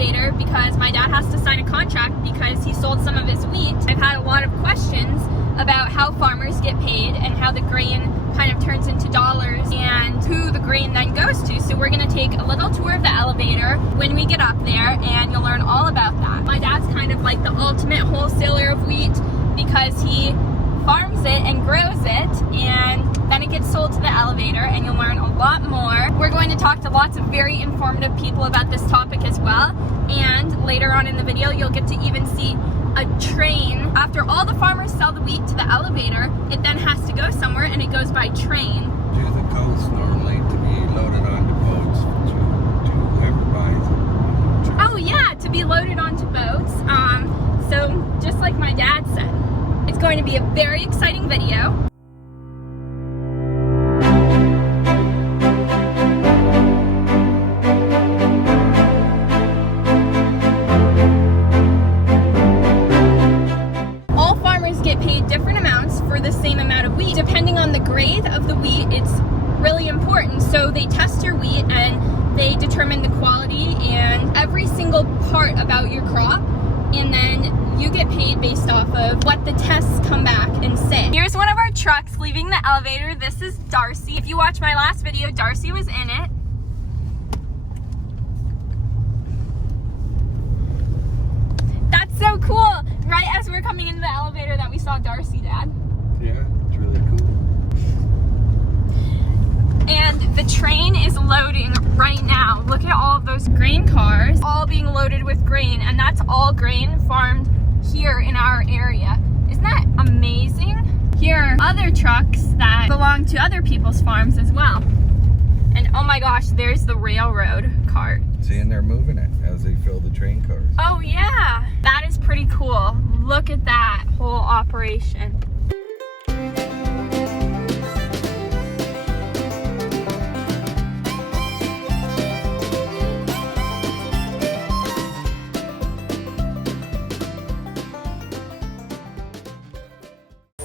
elevator because my dad has to sign a contract because he sold some of his wheat. I've had a lot of questions about how farmers get paid and how the grain kind of turns into dollars and who the grain then goes to. So we're gonna take a little tour of the elevator when we get up there, and you'll learn all about that. My dad's kind of like the ultimate wholesaler of wheat because he farms it and grows it, and then it gets sold to the elevator, and you'll learn a lot more. We're going to talk to lots of very informative people about this topic as well, and later on in the video you'll get to even see a train. After all the farmers sell the wheat to the elevator, it then has to go somewhere, and it goes by train. To the coast normally to be loaded onto boats to whoever buys it. Oh yeah, to be loaded onto boats. So just like my dad said, it's going to be a very exciting video. All farmers get paid different amounts for the same amount of wheat. Depending on the grade of the wheat, it's really important. So they test your wheat and they determine the quality and every single part about your crop, and then you get paid based off of what the tests come back and say. Here's one of our trucks leaving the elevator. This is Darcy. If you watch my last video, Darcy was in it. That's so cool. Right as we're coming into the elevator that we saw Darcy, Dad. Yeah, it's really cool. And the train is loading right now. Look at all of those grain cars, all being loaded with grain, and that's all grain farmed here in our area. Isn't that amazing? Here are other trucks that belong to other people's farms as well. And oh my gosh, there's the railroad cart. See, and they're moving it as they fill the train cars. Oh yeah, that is pretty cool. Look at that whole operation.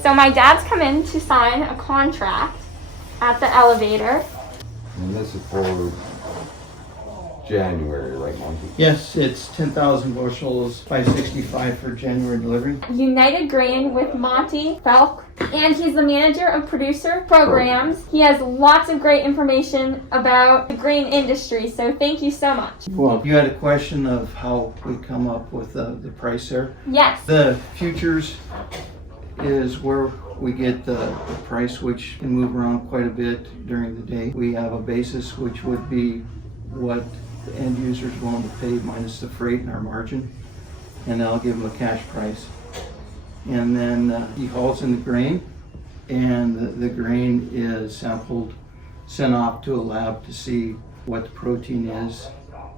So my dad's come in to sign a contract at the elevator. And this is for January, like Monte. Yes, it's 10,000 bushels, 565 for January delivery. United Grain with Monte, Falk, and he's the manager of producer programs. He has lots of great information about the grain industry, so thank you so much. Well, you had a question of how we come up with the price there. Yes. The futures is where we get the price, which can move around quite a bit during the day. We have a basis, which would be what the end user is willing to pay minus the freight and our margin, and I'll give him a cash price. And then he hauls in the grain, and the grain is sampled, sent off to a lab to see what the protein is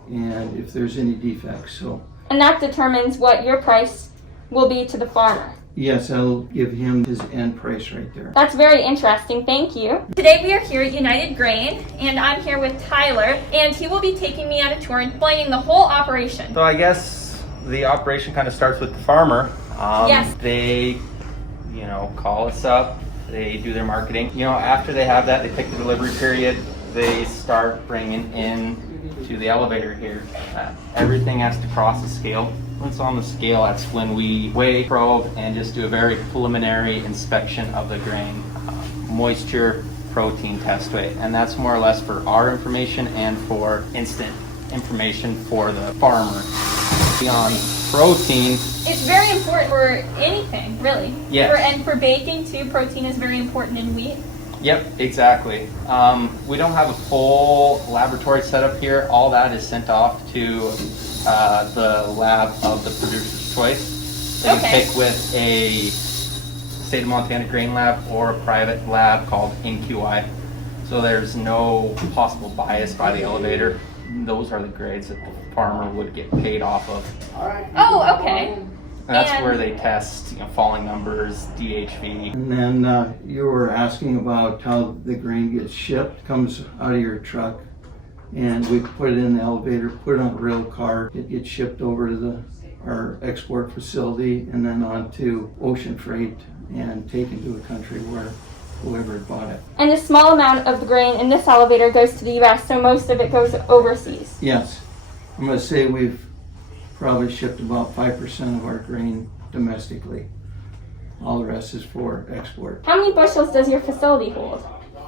and if there's any defects. So, And that determines what your price will be to the farmer. yes, I'll give him his end price right there. That's very interesting, thank you. Today we are here at United Grain, and I'm here with Tyler, and he will be taking me on a tour and explaining the whole operation. So I guess the operation kind of starts with the farmer. Yes. They, call us up, they do their marketing. After they have that, they pick the delivery period, they start bringing in to the elevator here. Everything has to cross the scale. When it's on the scale, that's when we weigh, probe, and just do a very preliminary inspection of the grain, moisture, protein test weight. And that's more or less for our information and for instant information for the farmer. Beyond protein, It's very important for anything, really. Yes. And for baking too, protein is very important in wheat. Yep, exactly. We don't have a full laboratory setup here. All that is sent off to the lab of the producer's choice. They can pick with a state of Montana grain lab or a private lab called NQI. So there's no possible bias by the elevator. Those are the grades that the farmer would get paid off of. Oh, okay. And that's where they test, falling numbers, DHV. And then you were asking about how the grain gets shipped, comes out of your truck, and we put it in the elevator, put it on a rail car. It gets shipped over to our export facility and then on to ocean freight and taken to a country where whoever had bought it. And a small amount of the grain in this elevator goes to the US, so most of it goes overseas. Yes, I'm going to say we've probably shipped about 5% of our grain domestically. All the rest is for export. How many bushels does your facility hold?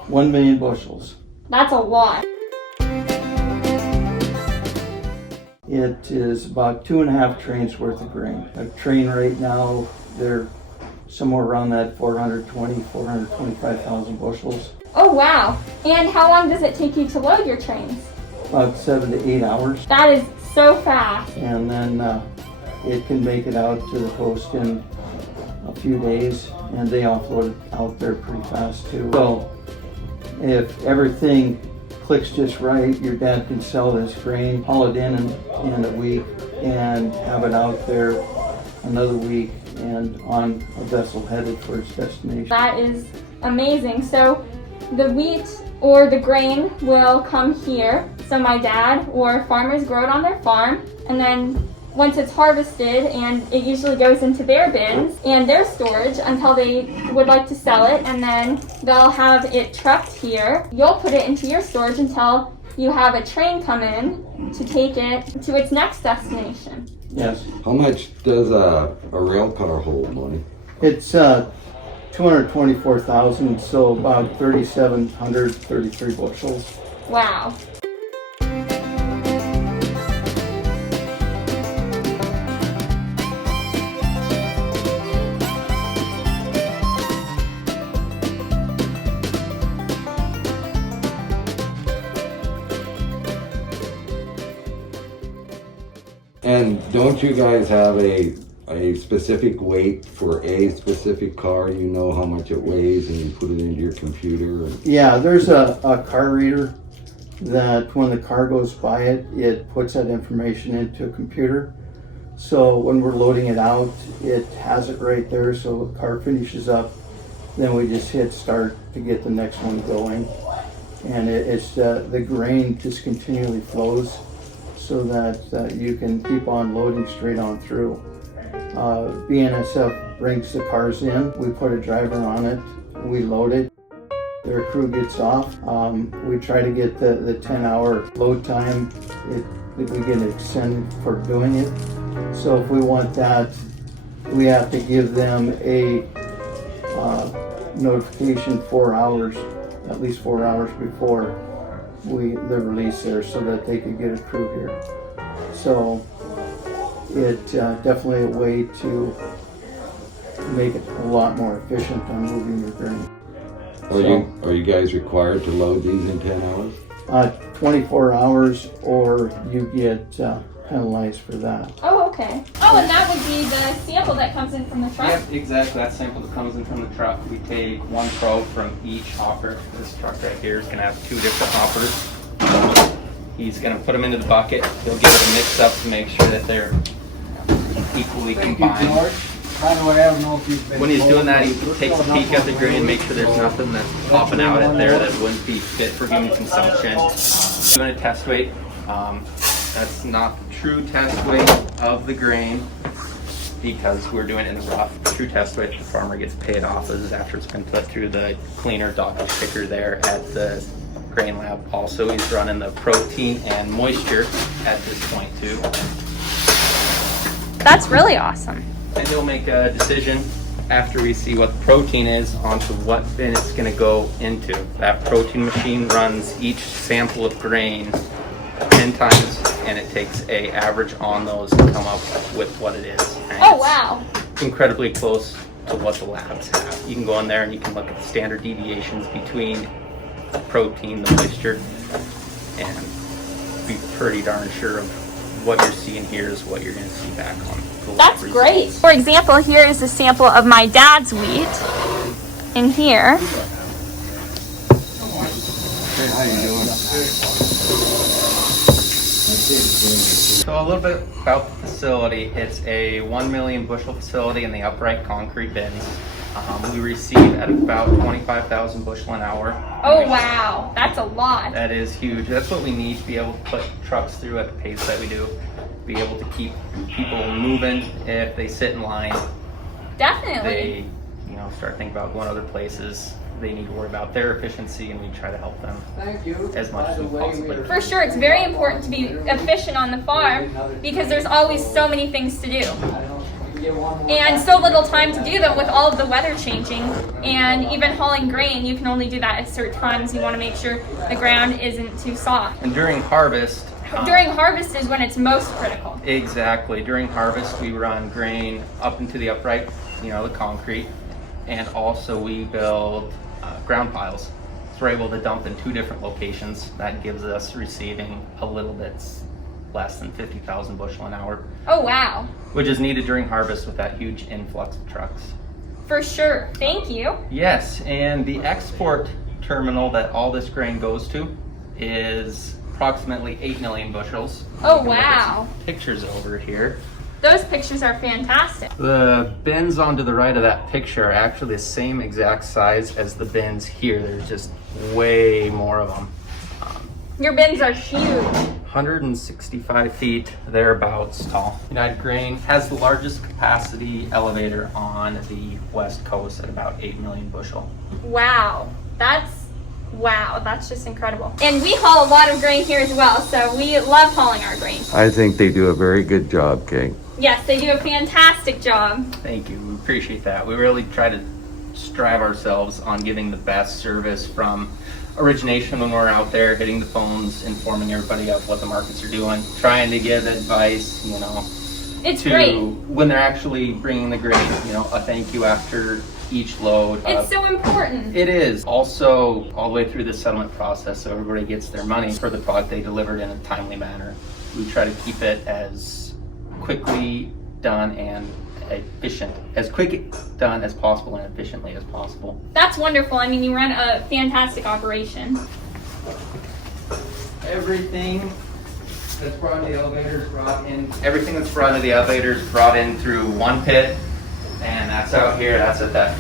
1 million bushels. That's a lot. It is about 2.5 trains worth of grain. A train right now, they're somewhere around that 425,000 bushels. Oh wow. And how long does it take you to load your trains? About 7 to 8 hours. That is so fast. And then it can make it out to the coast in a few days, and they offload it out there pretty fast too. So if everything clicks just right, your dad can sell this grain, haul it in a week, and have it out there another week and on a vessel headed for its destination. That is amazing. So the wheat or the grain will come here. So my dad or farmers grow it on their farm, and then once it's harvested, and it usually goes into their bins and their storage until they would like to sell it, and then they'll have it trucked here. You'll put it into your storage until you have a train come in to take it to its next destination. Yes. How much does a rail car hold, Monte? It's 224,000, so about 3,733 bushels. Wow. And don't you guys have a specific weight for a specific car? You know how much it weighs and you put it into your computer? Yeah, there's a car reader that when the car goes by it puts that information into a computer. So when we're loading it out, it has it right there. So the car finishes up, then we just hit start to get the next one going. And it's the grain just continually flows so that you can keep on loading straight on through. BNSF brings the cars in, we put a driver on it, we load it, their crew gets off. We try to get the 10-hour load time. We get extended for doing it. So if we want that, we have to give them a notification 4 hours, at least 4 hours before the release there, so that they could get a crew here. So it's definitely a way to make it a lot more efficient on moving your grain. Are you guys required to load these in 10 hours? 24 hours, or you get penalized for that. Oh, okay. Oh, and that would be the sample that comes in from the truck? Yep, exactly. That sample that comes in from the truck. We take one probe from each hopper. This truck right here is going to have 2 different hoppers. He's going to put them into the bucket. He'll give it a mix up to make sure that they're equally combined. When he's doing that, he takes a peek at the grain, make sure there's nothing that's popping out in there that wouldn't be fit for human consumption. Doing a test weight. That's not the true test weight of the grain because we're doing it in the rough. True test weight the farmer gets paid off is after it's been put through the cleaner dockage picker there at the grain lab. Also, he's running the protein and moisture at this point too. That's really awesome. And he'll make a decision after we see what the protein is onto what bin it's going to go into. That protein machine runs each sample of grain 10 times, and it takes a average on those to come up with what it is. And Oh, wow. it's incredibly close to what the labs have. You can go in there and you can look at the standard deviations between the protein, the moisture, and be pretty darn sure of what you're seeing here is what you're going to see back on the That's results. great. For example, here is a sample of my dad's wheat in here. Hey, how you doing? So a little bit about the facility. It's a 1 million bushel facility in the upright concrete bins. We receive at about 25,000 bushel an hour. Oh, wow. That's a lot. That is huge. That's what we need to be able to put trucks through at the pace that we do. Be able to keep people moving. If they sit in line, Definitely. they start thinking about going other places. they need to worry about their efficiency, and we try to help them as much as we possibly can. For sure, it's very important to be efficient on the farm because there's always so many things to do. And so little time to do them with all of the weather changing. And even hauling grain, you can only do that at certain times. You want to make sure the ground isn't too soft. And during harvest, During harvest is when it's most critical. exactly. During harvest, we run grain up into the upright, the concrete, and also we build ground piles. So we're able to dump in 2 different locations. That gives us receiving a little bit less than 50,000 bushel an hour, Oh, wow. which is needed during harvest with that huge influx of trucks. For sure. Thank you. Yes, and the export terminal that all this grain goes to is approximately 8 million bushels. Oh, You can look at wow. some pictures over here. Those pictures are fantastic. The bins onto the right of that picture are actually the same exact size as the bins here. There's just way more of them. Your bins are huge. 165 feet, thereabouts tall. United Grain has the largest capacity elevator on the West Coast at about 8 million bushel. Wow. That's just incredible. And we haul a lot of grain here as well, so we love hauling our grain. I think they do a very good job, Kate. Yes, they do a fantastic job. Thank you, we appreciate that. We really try to strive ourselves on giving the best service from origination when we're out there hitting the phones, informing everybody of what the markets are doing, trying to give advice, It's to great. when they're actually bringing the grain, a thank you after each load. It's so important. It is. Also, all the way through the settlement process, so everybody gets their money for the product they delivered in a timely manner. We try to keep it as quickly done and efficient, as quick done as possible and efficiently as possible. That's wonderful. I mean, you run a fantastic operation. Everything that's brought to the elevator is brought in. Everything that's brought to the elevator is brought in through one pit, and that's out here. That's at that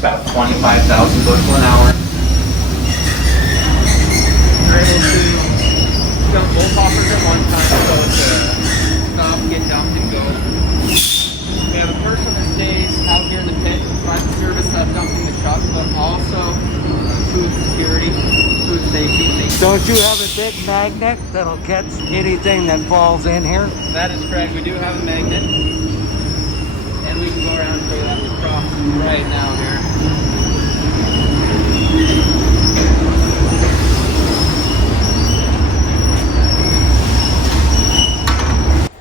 about 25,000 bushel an hour. We're able to dump both hoppers at one time, so it's a stop, get dumped, and go. We have a person that stays out here in the pit, provides the service of dumping the truck, but also food security, food safety. Don't you have a big magnet that'll catch anything that falls in here? That is correct. We do have a magnet, and we can go around and show you that across right now here.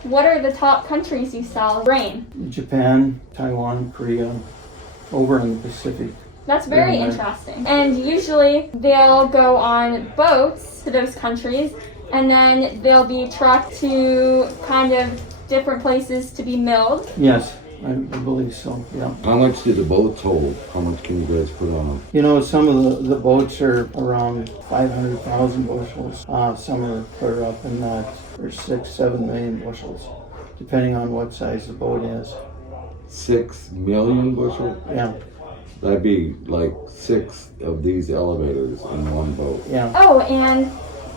What are the top countries you sell grain? Japan, Taiwan, Korea, over in the Pacific. That's very Yeah. interesting. And usually they'll go on boats to those countries, and then they'll be trucked to kind of different places to be milled. Yes, I believe so, yeah. How much do the boats hold? How much can you guys put on them? Some of the boats are around 500,000 bushels. Some are clear up in that, or 6-7 million bushels, depending on what size the boat is. 6 million bushel? Yeah, That'd be like 6 of these elevators in one boat. yeah. Oh, and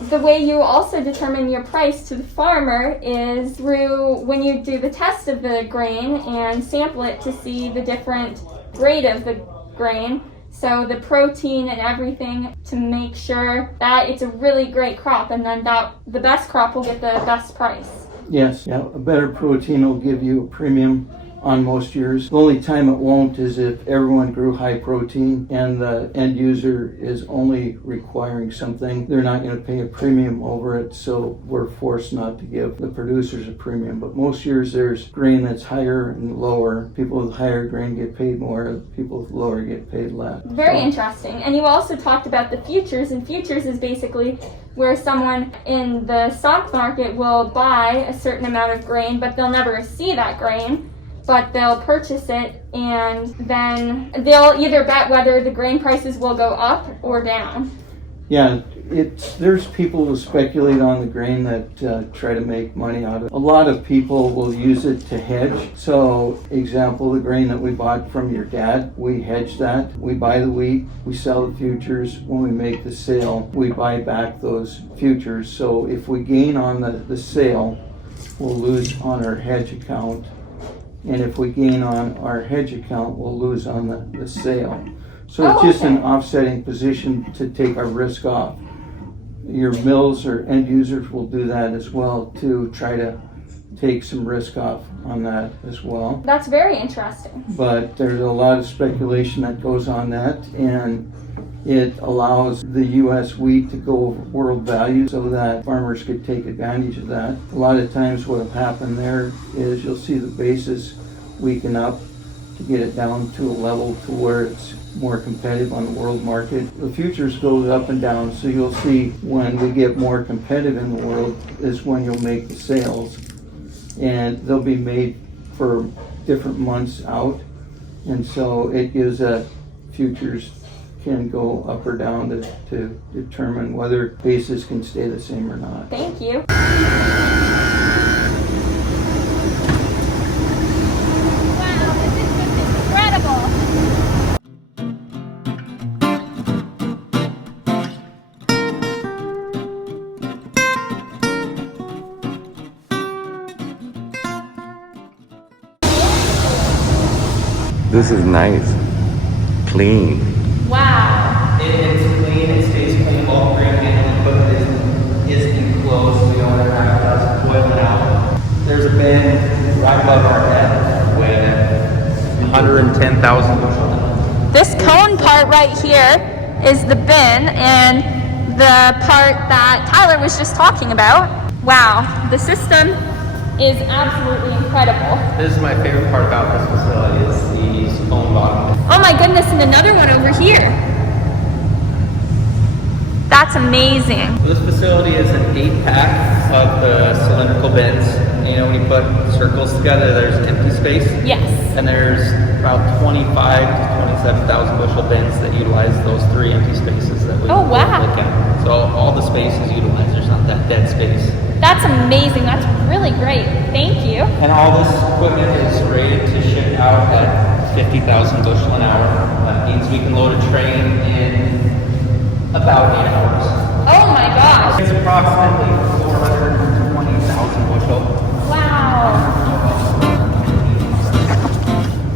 the way you also determine your price to the farmer is through when you do the test of the grain and sample it to see the different grade of the grain. So the protein and everything to make sure that it's a really great crop, and then that the best crop will get the best price. Yes, yeah. A better protein will give you a premium on most years. The only time it won't is if everyone grew high protein and the end user is only requiring something. They're not going to pay a premium over it, so we're forced not to give the producers a premium. But most years there's grain that's higher and lower. People with higher grain get paid more, people with lower get paid less. Very So- interesting. And you also talked about the futures, and futures is basically where someone in the stock market will buy a certain amount of grain, but they'll never see that grain, but they'll purchase it, and then they'll either bet whether the grain prices will go up or down. Yeah, there's people who speculate on the grain that try to make money out of it. A lot of people will use it to hedge. So, example, the grain that we bought from your dad, we hedge that. We buy the wheat, we sell the futures. When we make the sale, we buy back those futures. So if we gain on the sale, we'll lose on our hedge account. And if we gain on our hedge account, we'll lose on the sale. So it's just an okay. offsetting position to take our risk off. Your mills or end users will do that as well to try to take some risk off on that as well. That's very interesting. But there's a lot of speculation that goes on that, and it allows the U.S. wheat to go over world value so that farmers could take advantage of that. A lot of times what will happen there is you'll see the basis weaken up to get it down to a level to where it's more competitive on the world market. The futures goes up and down, so you'll see when we get more competitive in the world is when you'll make the sales, and they'll be made for different months out, and so it gives that futures can go up or down to determine whether basis can stay the same or not. Thank you. Wow, this is just incredible. This is nice. Clean. Wow. It's clean, it stays clean, all grain handling equipment is enclosed, we don't have to boil it out. There's a bin right above our head with 110,000 bushel. This cone part right here is the bin, and the part that Tyler was just talking about. Wow, the system is absolutely incredible. This is my favorite part about this facility is these cone bottom. Oh my goodness, and another one over here. That's amazing. This facility is an 8-pack of the cylindrical bins. You know, when you put circles together, there's empty space. Yes. And there's about 25 to 27,000 bushel bins that utilize those 3 empty spaces that we Oh, wow. look at. So all the space is utilized. There's not that dead space. That's amazing. That's really great. Thank you. And all this equipment is rated to ship out at 50,000 bushel an hour. That means we can load a train in about 8 hours. Oh my gosh. It's approximately 420,000 bushel. Wow.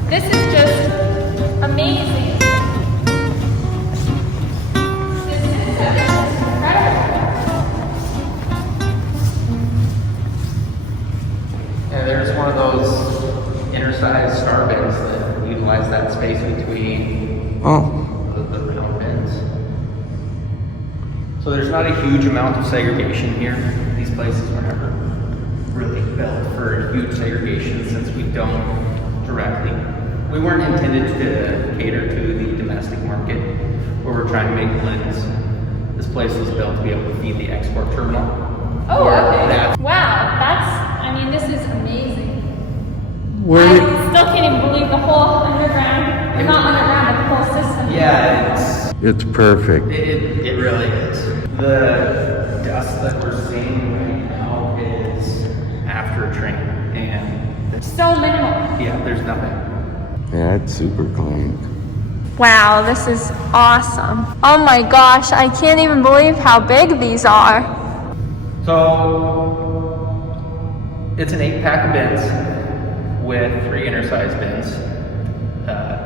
This is just amazing. This is incredible. Yeah, there's one of those inner-sized star bins that utilize that space between the round bins. So there's not a huge amount of segregation here. These places were never really built for huge segregation since we don't directly. We weren't intended to cater to the domestic market where we're trying to make blends. This place was built to be able to feed the export terminal. Oh, Where okay. that- Wow, I mean, this is amazing. Where I did, still can't even believe the whole underground, or not underground, but the whole system. Yeah, It's perfect. it really is. The dust that we're seeing right now is after a train, and It's so minimal. yeah, there's nothing. Yeah, it's super clean. Wow, this is awesome. Oh my gosh, I can't even believe how big these are. So it's an 8-pack of bins with 3 inner-sized bins.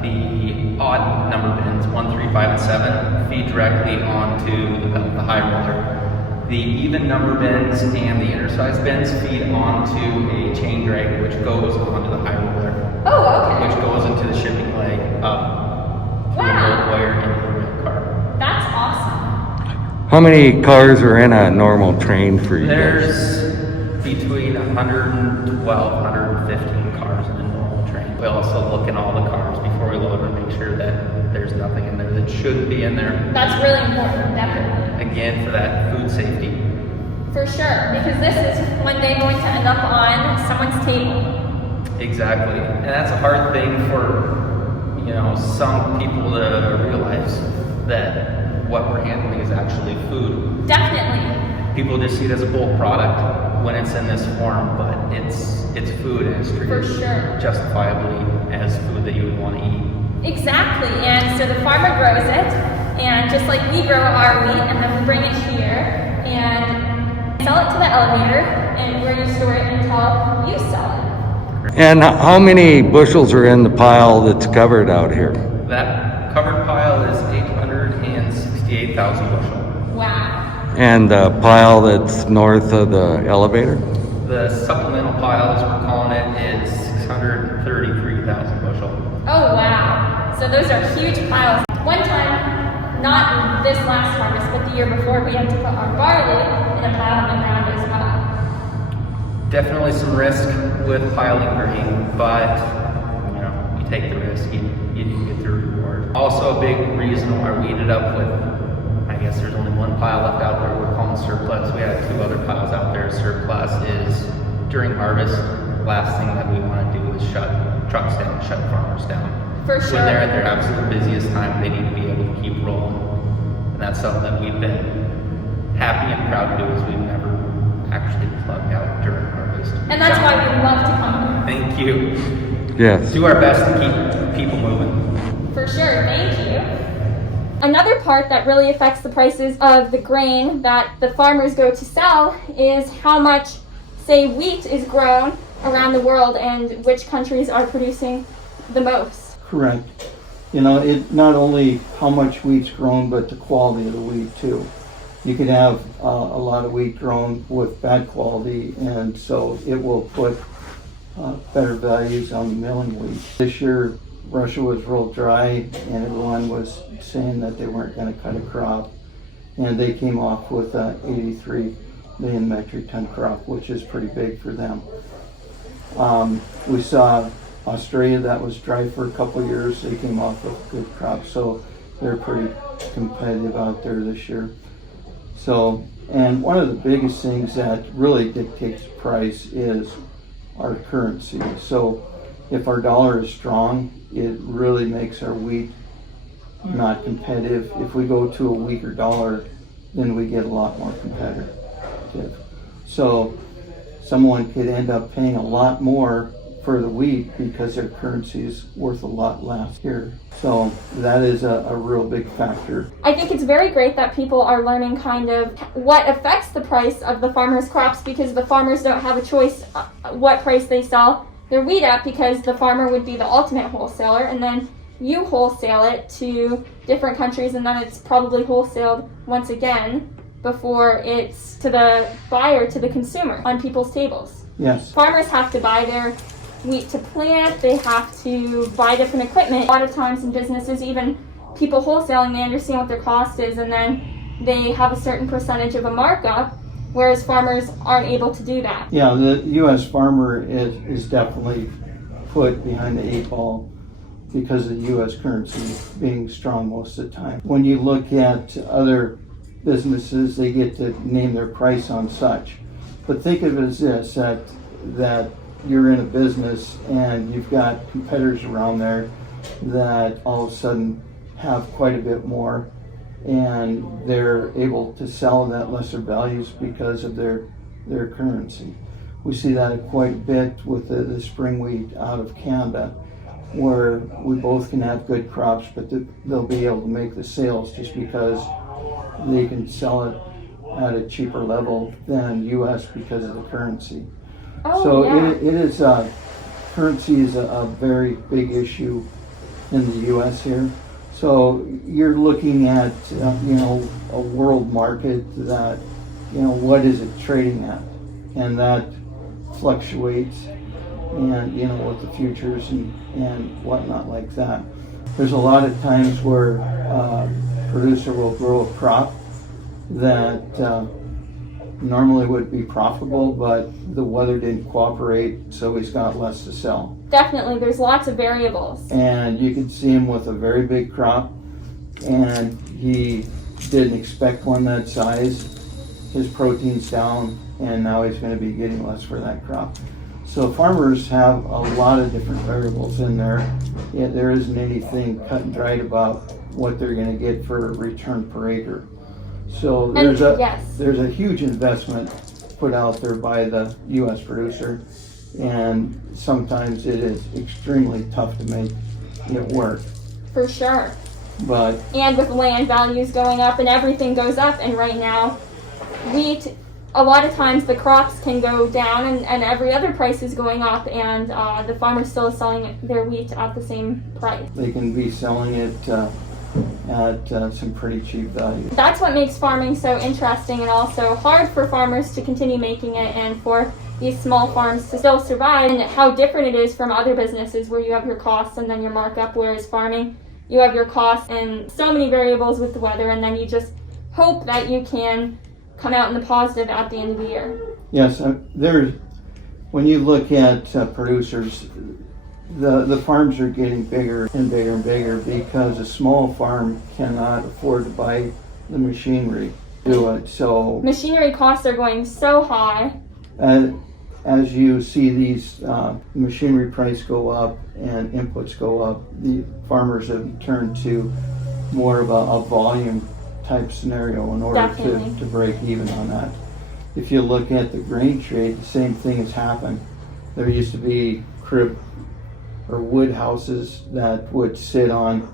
The odd number bins, 1, 3, 5, and 7, feed directly onto the high roller. The even number bins and the inner-sized bins feed onto a chain drag, which goes onto the high roller, Oh, okay. which goes into the shipping leg up to the Wow. road wire into the rail car. That's awesome. How many cars are in a normal train for you guys? There's between 112, 115 cars in a normal train. We also look in all the cars before we load and make sure that there's nothing in there that shouldn't be in there. That's really important, definitely. Again, for that food safety. For sure, because this is one day going to end up on someone's table. Exactly. And that's a hard thing for, some people to realize that what we're handling is actually food. Definitely. People just see it as a bulk product when it's in this form, but it's food and it's treated For sure. justifiably as food that you would want to eat. Exactly, and so the farmer grows it, and just like we grow our wheat, and then we bring it here and sell it to the elevator, and where you store it until you sell it. And how many bushels are in the pile that's covered out here? That covered pile 8,000 bushel. Wow. And the pile that's north of the elevator? The supplemental pile, as we're calling it, is 633,000 bushel. Oh wow. So those are huge piles. One time, not this last harvest, but the year before, we had to put our barley in a pile on the ground as well. Definitely some risk with piling grain, but you know, you take the risk, you do get the reward. Also a big reason why we ended up with, I guess there's only one pile left out there we're calling surplus. We had 2 other piles out there. Surplus is during harvest, last thing that we want to do is shut trucks down, shut farmers down. For sure. When they're at their absolute busiest time, they need to be able to keep rolling. And that's something that we've been happy and proud to do, is we've never actually plugged out during harvest. And that's why we love to come here. Thank you. Yes. Do our best to keep people moving. For sure, thank you. Another part that really affects the prices of the grain that the farmers go to sell is how much, say, wheat is grown around the world and which countries are producing the most. Correct. You know, it not only how much wheat's grown, but the quality of the wheat too. You could have a lot of wheat grown with bad quality, and so it will put better values on the milling wheat. This year, Russia was real dry, and everyone was saying that they weren't going to cut a crop, and they came off with a 83 million metric ton crop, which is pretty big for them. We saw Australia, that was dry for a couple of years. They came off with a good crop, so they're pretty competitive out there this year. So, and one of the biggest things that really dictates price is our currency. So if our dollar is strong, it really makes our wheat not competitive. If we go to a weaker dollar, then we get a lot more competitive. So someone could end up paying a lot more for the wheat because their currency is worth a lot less here. So that is a real big factor. I think it's very great that people are learning kind of what affects the price of the farmers' crops, because the farmers don't have a choice what price they sell their wheat at, because the farmer would be the ultimate wholesaler, and then you wholesale it to different countries, and then it's probably wholesaled once again before it's to the buyer, to the consumer, on people's tables. Yes. Farmers have to buy their wheat to plant, they have to buy different equipment. A lot of times in businesses, even people wholesaling, they understand what their cost is, and then they have a certain percentage of a markup, whereas farmers aren't able to do that. Yeah, the U.S. farmer is definitely put behind the 8 ball because of the U.S. currency being strong most of the time. When you look at other businesses, they get to name their price on such. But think of it as this, that you're in a business and you've got competitors around there that all of a sudden have quite a bit more, and they're able to sell that lesser values because of their currency. We see that quite a bit with the spring wheat out of Canada, where we both can have good crops, but they'll be able to make the sales just because they can sell it at a cheaper level than U.S. because of the currency. Oh, So yeah. it is, currency is a very big issue in the U.S. here. So you're looking at, a world market that, what is it trading at? And that fluctuates, and, with the futures and whatnot like that. There's a lot of times where a producer will grow a crop that normally would be profitable, but the weather didn't cooperate, so he's got less to sell. Definitely, there's lots of variables. And you could see him with a very big crop, and he didn't expect one that size. His protein's down, and now he's going to be getting less for that crop. So farmers have a lot of different variables in there. Yet there isn't anything cut and dried about what they're going to get for a return per acre. So there's a huge investment put out there by the U.S. producer, and sometimes it is extremely tough to make it work. For sure. But And with land values going up and everything goes up, and right now wheat, a lot of times the crops can go down and every other price is going up, and the farmer still is selling their wheat at the same price. they can be selling it at some pretty cheap value. That's what makes farming so interesting and also hard for farmers to continue making it and for these small farms to still survive, and how different it is from other businesses where you have your costs and then your markup, whereas farming, you have your costs and so many variables with the weather, and then you just hope that you can come out in the positive at the end of the year. Yes, when you look at producers, the farms are getting bigger and bigger and bigger because a small farm cannot afford to buy the machinery to do it. So Machinery costs are going so high. as you see these machinery price go up and inputs go up, the farmers have turned to more of a volume type scenario in order to break even on that. If you look at the grain trade, the same thing has happened. There used to be crib or wood houses that would sit on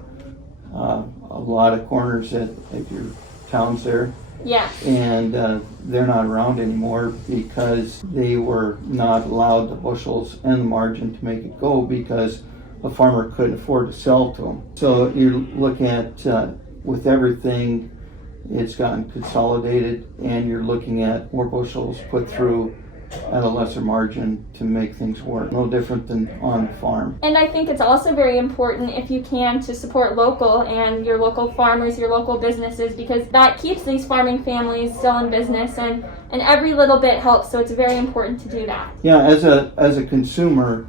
a lot of corners at your towns there. Yeah. And they're not around anymore because they were not allowed the bushels and the margin to make it go because a farmer couldn't afford to sell to them. So you look at, with everything, it's gotten consolidated and you're looking at more bushels put through at a lesser margin to make things work. No different than on the farm. And I think it's also very important, if you can, to support local and your local farmers, your local businesses, because that keeps these farming families still in business, and every little bit helps. So it's very important to do that. Yeah, as a consumer,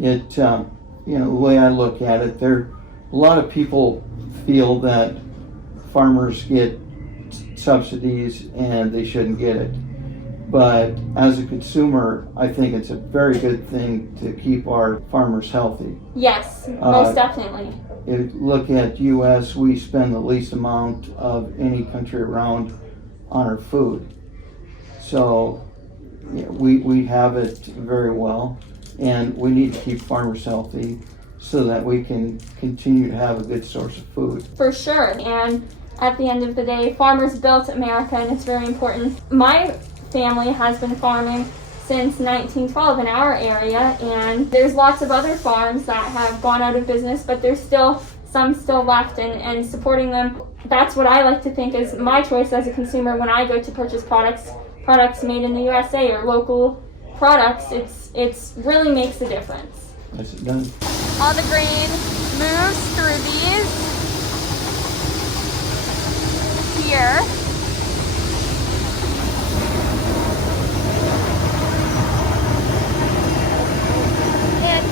it the way I look at it, a lot of people feel that farmers get subsidies and they shouldn't get it. But as a consumer, I think it's a very good thing to keep our farmers healthy. Yes, most definitely. If you look at U.S., we spend the least amount of any country around on our food. So we have it very well, and we need to keep farmers healthy so that we can continue to have a good source of food. For sure. And at the end of the day, farmers built America, and it's very important. My family has been farming since 1912 in our area, and there's lots of other farms that have gone out of business, but there's still some still left, and supporting them, that's what I like to think is my choice as a consumer when I go to purchase products made in the USA or local products. It's really makes a difference. Yes, it does. All the grain moves through these here.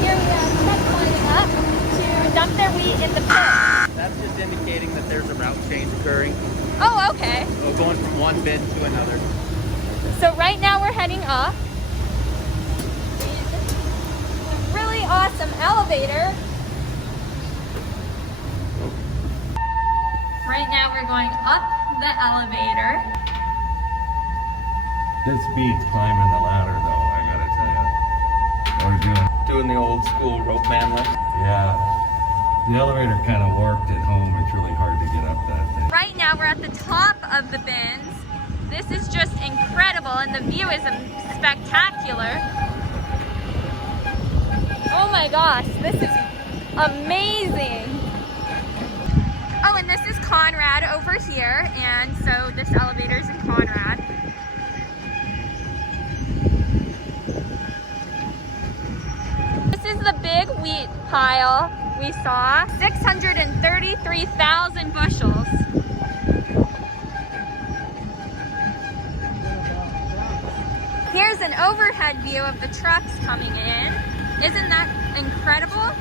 Here we have trucks lining up to dump their wheat in the pit. That's just indicating that there's a route change occurring. Oh, okay. So going from one bin to another. So right now we're heading up. A really awesome elevator. Right now we're going up the elevator. This beats climbing the ladder, though, I gotta tell you. Or Doing the old school rope man lift. yeah. The elevator kind of warped at home. It's really hard to get up that thing. Right now we're at the top of the bins. This is just incredible, and the view is spectacular. Oh my gosh, this is amazing. Oh, and this is Conrad over here, and so this elevator's in Conrad. This is the big wheat pile we saw, 633,000 bushels. Here's an overhead view of the trucks coming in. Isn't that incredible?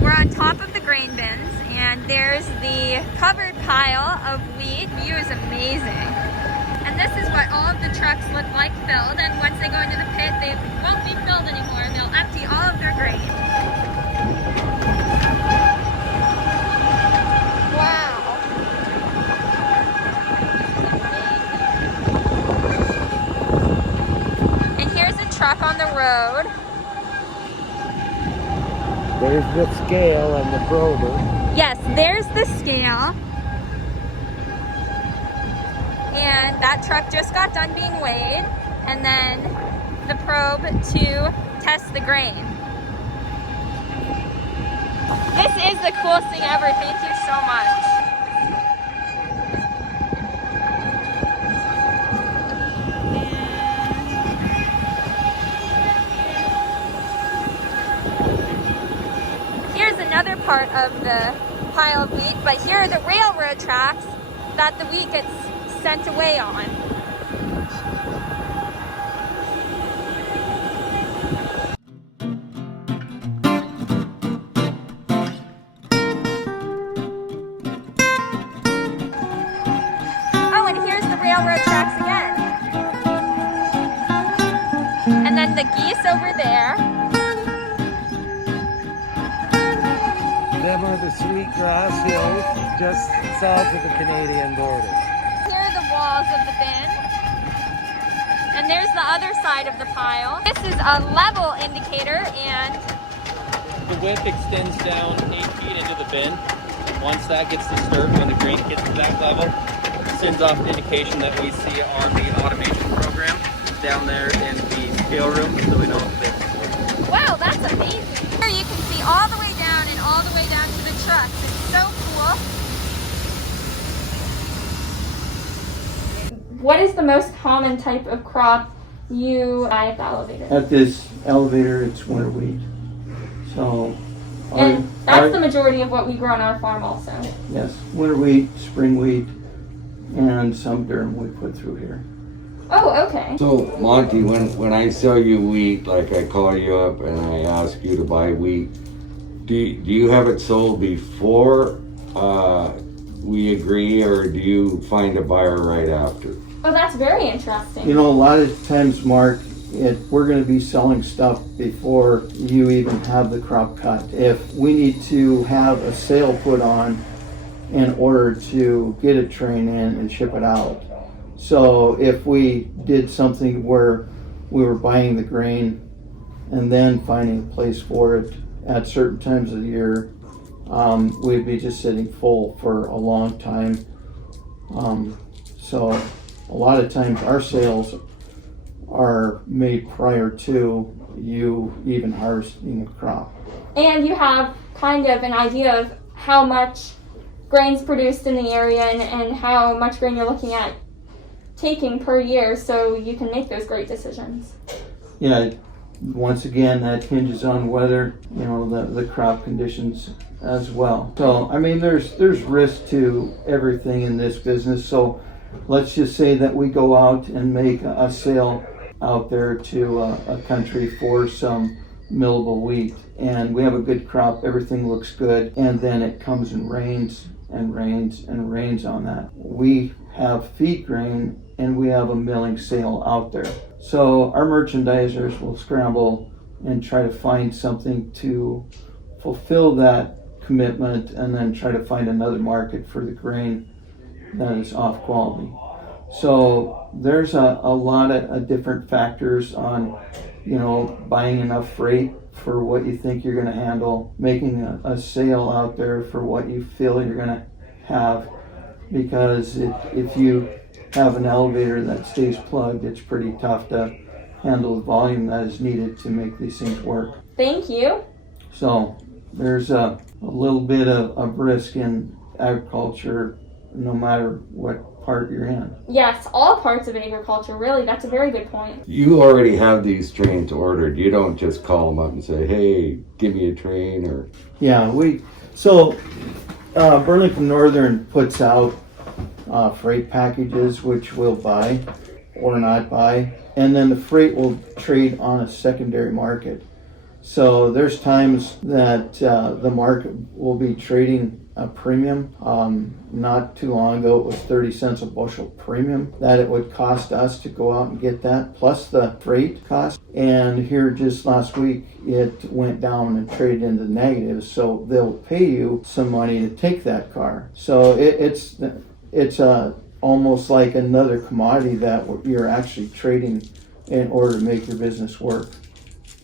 We're on top of the grain bins, and there's the covered pile of wheat. View is amazing. And this is what all of the trucks look like filled, and once they go into the pit, they won't be filled anymore. They'll empty all of their grain. Wow. And here's a truck on the road. There's the scale and the prober. Yes, there's the scale. And that truck just got done being weighed, and then the probe to test the grain. This is the coolest thing ever. Thank you so much. part of the pile of wheat, but here are the railroad tracks that the wheat gets sent away on. Oh, and here's the railroad tracks again. And then the geese over there. Them are the Sweetgrass Hills, just south of the Canadian border. Here are the walls of the bin. And there's the other side of the pile. This is a level indicator, and The width extends down 8 feet into the bin. Once that gets disturbed, when the grain gets to that level, it sends off an indication that we see on the automation program down there in the scale room, so we know it's wow, that's amazing. Here you can see all the way down and all the way down to the truck. It's so cool. What is the most common type of crop you buy at the elevator? At this elevator, it's winter wheat. So, And that's the majority of what we grow on our farm also. yes, winter wheat, spring wheat, and some durum we put through here. Oh, okay. So Monte, when I sell you wheat, like I call you up and I ask you to buy wheat, do you have it sold before we agree, or do you find a buyer right after? Oh, that's very interesting. You know, a lot of times, Mark, we're going to be selling stuff before you even have the crop cut. If we need to have a sale put on in order to get a train in and ship it out. So if we did something where we were buying the grain and then finding a place for it at certain times of the year, we'd be just sitting full for a long time. So a lot of times our sales are made prior to you even harvesting a crop. And you have kind of an idea of how much grain's produced in the area and how much grain you're looking at taking per year, so you can make those great decisions. Yeah, once again, that hinges on weather, you know, the crop conditions as well. So, I mean, there's risk to everything in this business. So let's just say that we go out and make a sale out there to a country for some millable wheat, and we have a good crop, everything looks good, and then it comes and rains and rains and rains on that. We have feed grain and we have a milling sale out there. So our merchandisers will scramble and try to find something to fulfill that commitment, and then try to find another market for the grain that is off quality. So there's a lot of different factors on, you know, buying enough freight for what you think you're going to handle, making a sale out there for what you feel you're going to have, because if you have an elevator that stays plugged, it's pretty tough to handle the volume that is needed to make these things work. Thank you. So there's a little bit of risk in agriculture, no matter what part you're in. Yes, all parts of agriculture, really. That's a very good point. You already have these trains ordered. You don't just call them up and say, hey, give me a train, or... Yeah, Burlington Northern puts out freight packages, which we'll buy or not buy, and then the freight will trade on a secondary market. So there's times that the market will be trading a premium. Not too long ago, it was 30 cents a bushel premium that it would cost us to go out and get that, plus the freight cost. And here just last week, it went down and traded into negative. So they'll pay you some money to take that car. So it's almost like another commodity that you're actually trading in order to make your business work.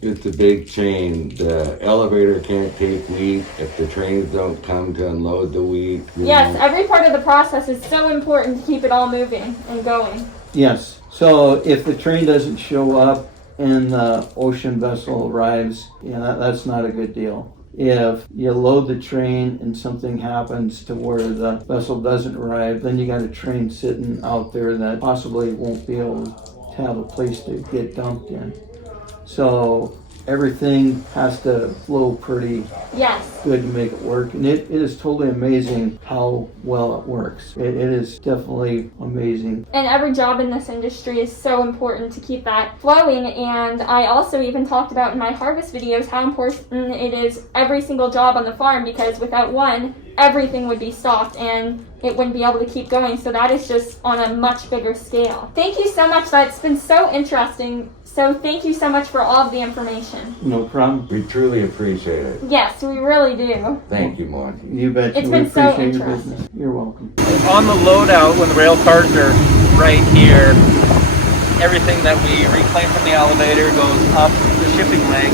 It's a big chain. The elevator can't take wheat if the trains don't come to unload the wheat. Yes, every part of the process is so important to keep it all moving and going. Yes. So if the train doesn't show up and the ocean vessel arrives, that's not a good deal. If you load the train and something happens to where the vessel doesn't arrive, then you got a train sitting out there that possibly won't be able to have a place to get dumped in. So everything has to flow pretty Yes. good to make it work. And it is totally amazing how well it works. It is definitely amazing. And every job in this industry is so important to keep that flowing. And I also even talked about in my harvest videos how important it is every single job on the farm, because without one, everything would be stopped and it wouldn't be able to keep going. So that is just on a much bigger scale. Thank you so much. That's been so interesting. So thank you so much for all of the information. No problem. We truly appreciate it. Yes, we really do. Thank you, Monte. You bet. It's We been so appreciate your interesting. business. You're welcome. On the loadout, when the rail cars are right here, everything that we reclaim from the elevator goes up the shipping leg,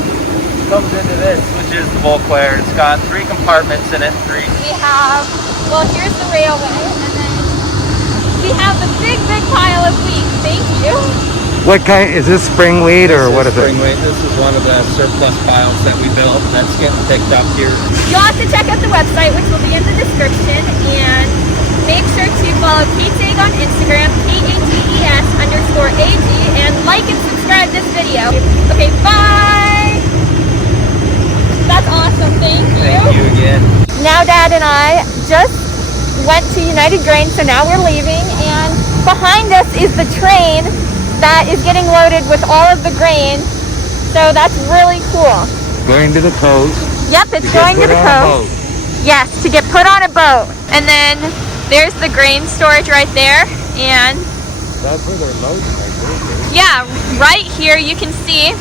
comes into this, which is the bulkware. It's got 3 compartments in it. 3. We have, well, here's the railway, and then we have the big pile of wheat. Thank you. What kind, is this spring wheat or what is it? Spring wheat. This is one of the surplus piles that we built that's getting picked up here. You'll have to check out the website, which will be in the description, and make sure to follow Kate's Egg on Instagram, KATES_AG, and like and subscribe this video. Okay, bye! That's awesome, thank you. Thank you again. Now Dad and I just went to United Grain, so now we're leaving, and behind us is the train that is getting loaded with all of the grain. So that's really cool. Going to the coast. Yep, it's to get going to put the on a coast. Yes, to get put on a boat. And then there's the grain storage right there. And That's where they're loading, I think. yeah, right here you can see,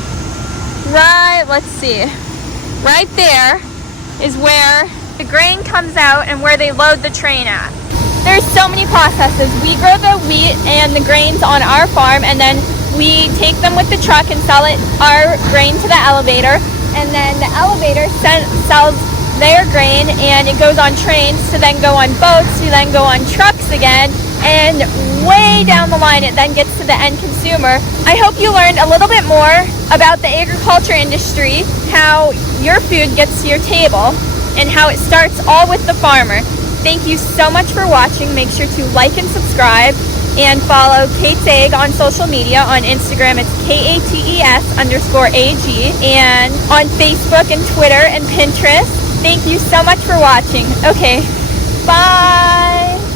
let's see, right there is where the grain comes out and where they load the train at. There's so many processes. We grow the wheat and the grains on our farm, and then we take them with the truck and sell our grain to the elevator, and then the elevator sells their grain, and it goes on trains to then go on boats, to then go on trucks again, and way down the line it then gets to the end consumer. I hope you learned a little bit more about the agriculture industry, how your food gets to your table, and how it starts all with the farmer. Thank you so much for watching. Make sure to like and subscribe, and follow Kate's Egg on social media. On Instagram, it's KATES_AG, and on Facebook and Twitter and Pinterest. Thank you so much for watching. Okay, bye.